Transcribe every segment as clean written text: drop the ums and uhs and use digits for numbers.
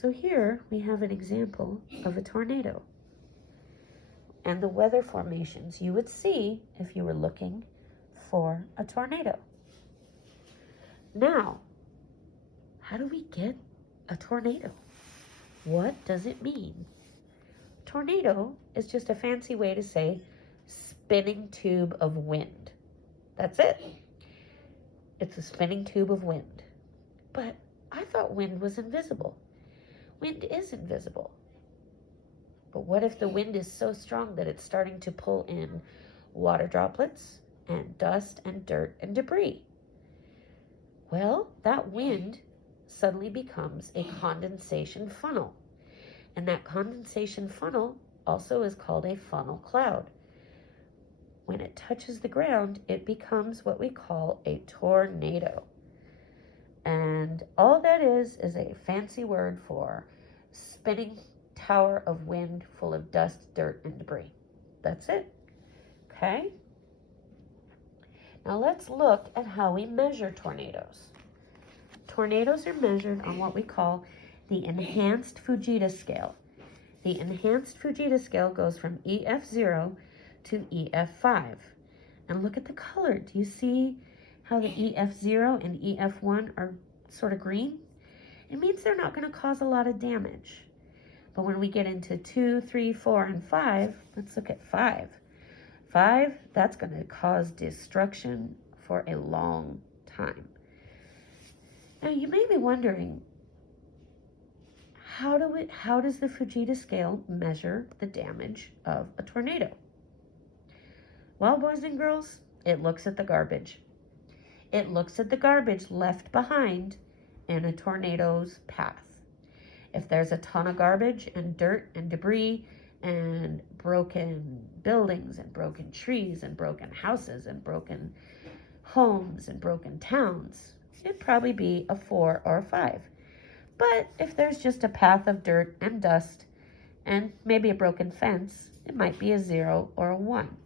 So here we have an example of a tornado and the weather formations you would see if you were looking for a tornado. Now, how do we get a tornado? What does it mean? Tornado is just a fancy way to say spinning tube of wind. That's it. It's a spinning tube of wind. But I thought wind was invisible. Wind is invisible. But what if the wind is so strong that it's starting to pull in water droplets and dust and dirt and debris? Well, that wind suddenly becomes a condensation funnel. And that condensation funnel also is called a funnel cloud. When it touches the ground, it becomes what we call a tornado. And all that is a fancy word for spinning tower of wind full of dust, dirt, and debris. That's it. Okay? Now let's look at how we measure tornadoes. Tornadoes are measured on what we call the enhanced Fujita scale. The enhanced Fujita scale goes from EF0 to EF5. And look at the color. Do you see how the EF0 and EF1 are sort of green? It means they're not going to cause a lot of damage. But when we get into 2, 3, 4, and 5, let's look at 5. 5, that's going to cause destruction for a long time. Now you may be wondering, how does the Fujita scale measure the damage of a tornado? Well, boys and girls, it looks at the garbage. It looks at the garbage left behind in a tornado's path. If there's a ton of garbage and dirt and debris and broken buildings and broken trees and broken houses and broken homes and broken towns, it'd probably be a 4 or a 5. But if there's just a path of dirt and dust and maybe a broken fence, it might be a 0 or a 1.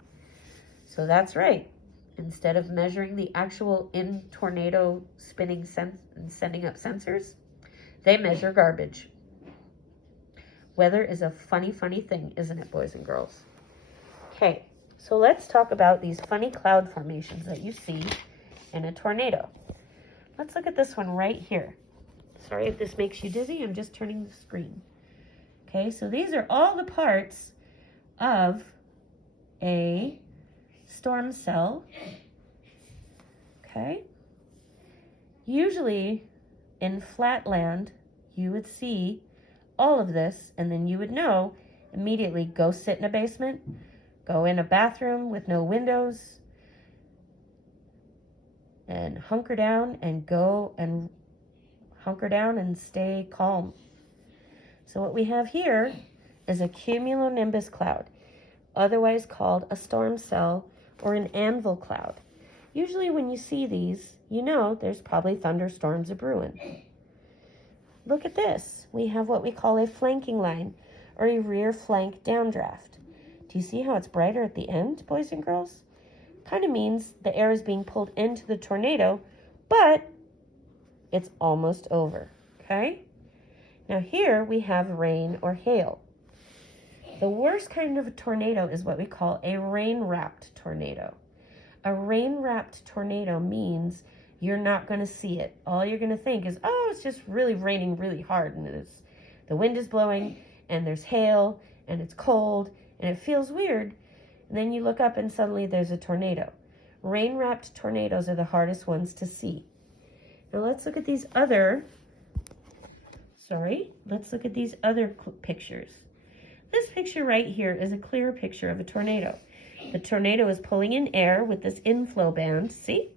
So that's right. Instead of measuring the actual in-tornado spinning and sending up sensors, they measure garbage. Weather is a funny, funny thing, isn't it, boys and girls? Okay, so let's talk about these funny cloud formations that you see in a tornado. Let's look at this one right here. Sorry if this makes you dizzy, I'm just turning the screen. Okay, so these are all the parts of a storm cell. Okay. Usually in flat land, you would see all of this, and then you would know immediately, go sit in a basement, go in a bathroom with no windows, and hunker down and stay calm. So what we have here is a cumulonimbus cloud, otherwise called a storm cell or an anvil cloud. Usually when you see these, you know there's probably thunderstorms a brewing. Look at this. We have what we call a flanking line or a rear flank downdraft. Do you see how it's brighter at the end, boys and girls? Kind of means the air is being pulled into the tornado, but it's almost over, okay? Now here we have rain or hail. The worst kind of a tornado is what we call a rain-wrapped tornado. A rain-wrapped tornado means you're not going to see it. All you're going to think is, oh, it's just really raining really hard, and the wind is blowing, and there's hail, and it's cold, and it feels weird. And then you look up, and suddenly there's a tornado. Rain-wrapped tornadoes are the hardest ones to see. Now let's look at these other pictures. This picture right here is a clear picture of a tornado. The tornado is pulling in air with this inflow band. See?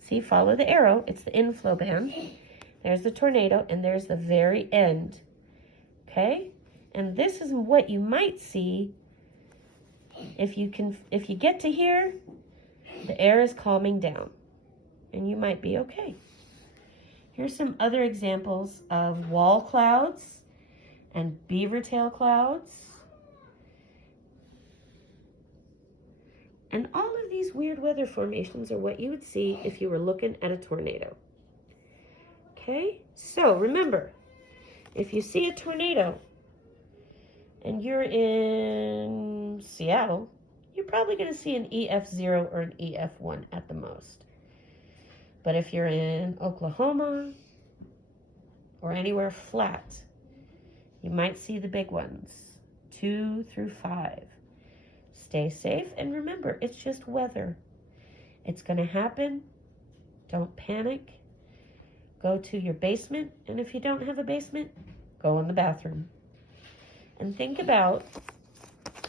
See, follow the arrow. It's the inflow band. There's the tornado, and there's the very end. Okay? And this is what you might see if you get to here, the air is calming down, and you might be okay. Here's some other examples of wall clouds and beaver tail clouds. And all of these weird weather formations are what you would see if you were looking at a tornado. Okay, so remember, If you see a tornado and you're in Seattle, you're probably going to see an EF0 or an EF1 at the most. But if you're in Oklahoma or anywhere flat, you might see the big ones, 2 through 5. Stay safe, and remember, it's just weather. It's going to happen. Don't panic. Go to your basement, and if you don't have a basement, go in the bathroom. And think about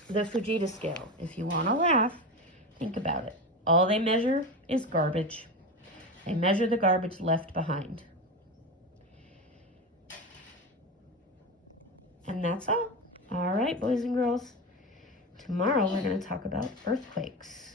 the Fujita scale. If you want to laugh, think about it. All they measure is garbage. They measure the garbage left behind. And that's all. All right, boys and girls. Tomorrow we're going to talk about earthquakes.